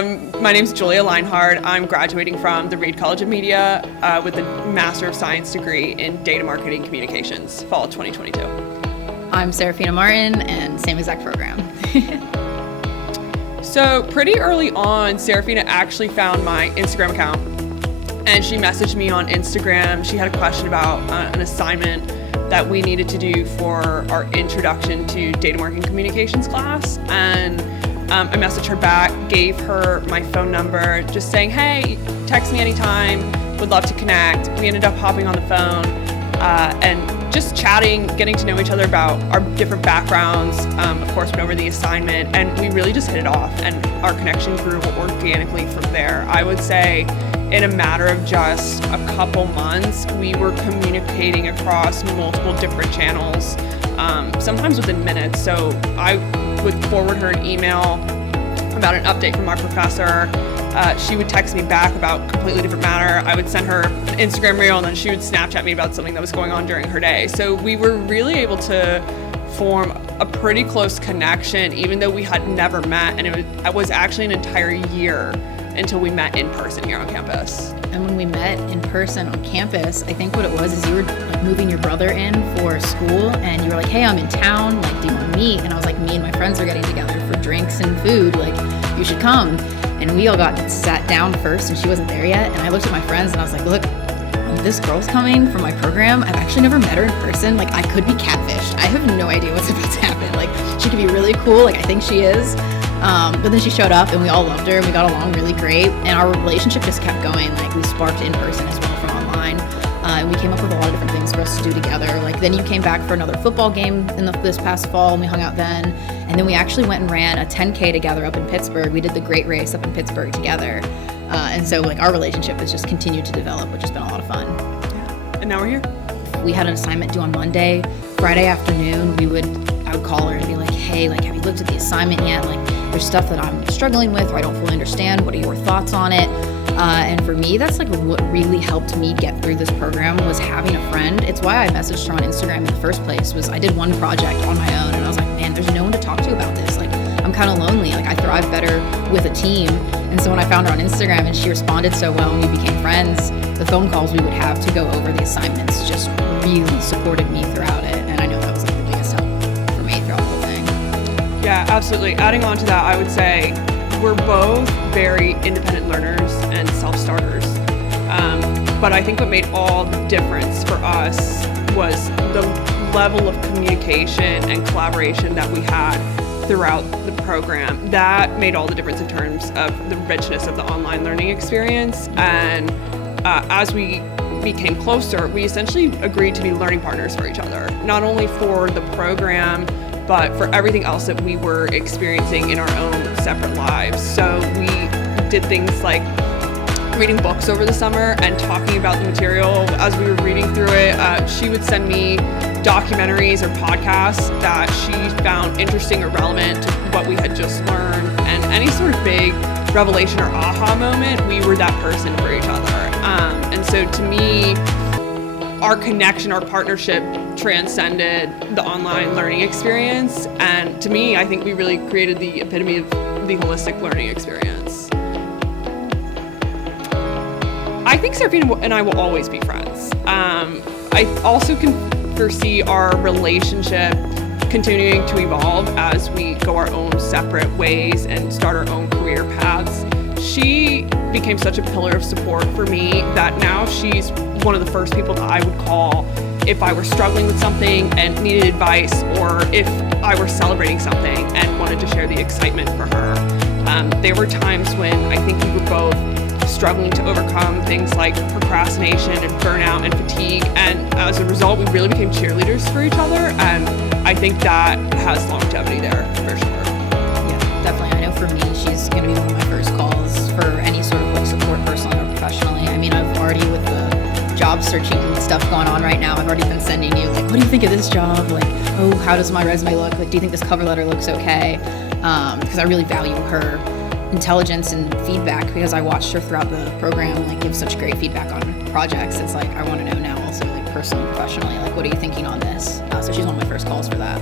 My name's Julia Leinhardt. I'm graduating from the Reed College of Media with a Master of Science degree in Data Marketing Communications, fall 2022. I'm Serafina Martin, and same exact program. So pretty early on, Serafina actually found my Instagram account, and she messaged me on Instagram. She had a question about an assignment that we needed to do for our introduction to data marketing communications class, and I messaged her back, gave her my phone number, just saying, hey, text me anytime, would love to connect. We ended up hopping on the phone and just chatting, getting to know each other about our different backgrounds. Of course, went over the assignment, and we really just hit it off, and our connection grew organically from there. I would say in a matter of just a couple months, we were communicating across multiple different channels, sometimes within minutes. So I would forward her an email about an update from our professor. She would text me back about a completely different matter. I would send her an Instagram reel, and then she would Snapchat me about something that was going on during her day. So we were really able to form a pretty close connection, even though we had never met, and it was actually an entire year until we met in person here on campus. And when we met in person on campus, I think what it was is you were like moving your brother in for school, and you were like, hey, I'm in town, like, do you want to meet? And I was like, me and my friends are getting together for drinks and food, like, you should come. And we all got sat down first, and she wasn't there yet, and I looked at my friends and I was like, look, this girl's coming from my program. I've actually never met her in person. Like, I could be catfished. I have no idea what's about to happen. Like, she could be really cool, like I think she is. But then she showed up, and we all loved her, and we got along really great, and our relationship just kept going. Like, we sparked in person as well from online, and we came up with a lot of different things for us to do together. Like, then you came back for another football game this past fall, and we hung out then, and then we actually went and ran a 10K together up in Pittsburgh. We did the Great Race up in Pittsburgh together, and so like our relationship has just continued to develop, which has been a lot of fun. Yeah. And now we're here. We had an assignment due on Monday. Friday afternoon, I would call her and be like, hey, like, have you looked at the assignment yet? Like, there's stuff that I'm struggling with or I don't fully understand. What are your thoughts on it? And for me, that's like what really helped me get through this program was having a friend. It's why I messaged her on Instagram in the first place. Was I did one project on my own, and I was like, man, there's no one to talk to about this. Like, I'm kind of lonely. Like, I thrive better with a team. And so when I found her on Instagram and she responded so well and we became friends, the phone calls we would have to go over the assignments just really supported me throughout it. And I know that was like the biggest help for me throughout the whole thing. Yeah, absolutely. Adding on to that, I would say we're both very independent learners and self-starters. But I think what made all the difference for us was the level of communication and collaboration that we had throughout the program. That made all the difference in terms of the richness of the online learning experience. And as we became closer, we essentially agreed to be learning partners for each other, not only for the program, but for everything else that we were experiencing in our own separate lives. So we did things like reading books over the summer and talking about the material as we were reading through it. She would send me documentaries or podcasts that she found interesting or relevant to what we had just learned. And any sort of big revelation or aha moment, we were that person for each other. And so to me, our connection, our partnership transcended the online learning experience. And to me, I think we really created the epitome of the holistic learning experience. I think Serafina and I will always be friends. I also can foresee our relationship continuing to evolve as we go our own separate ways and start our own career paths. She became such a pillar of support for me that now she's one of the first people that I would call if I were struggling with something and needed advice, or if I were celebrating something and wanted to share the excitement for her. There were times when I think we were both struggling to overcome things like procrastination and burnout and fatigue, and as a result we really became cheerleaders for each other, and I think that has longevity there for sure. Yeah, definitely. I know for me, she's going to be one of my first calls for any sort of like support personally or professionally. I mean, I've already, with the job searching stuff going on right now, I've already been sending you like, what do you think of this job? Like, oh, how does my resume look? Like, do you think this cover letter looks okay? Because I really value her intelligence and feedback, because I watched her throughout the program like give such great feedback on projects. It's like I want to know now also, like, personally, professionally, like, what are you thinking on this? So she's one of my first calls for that.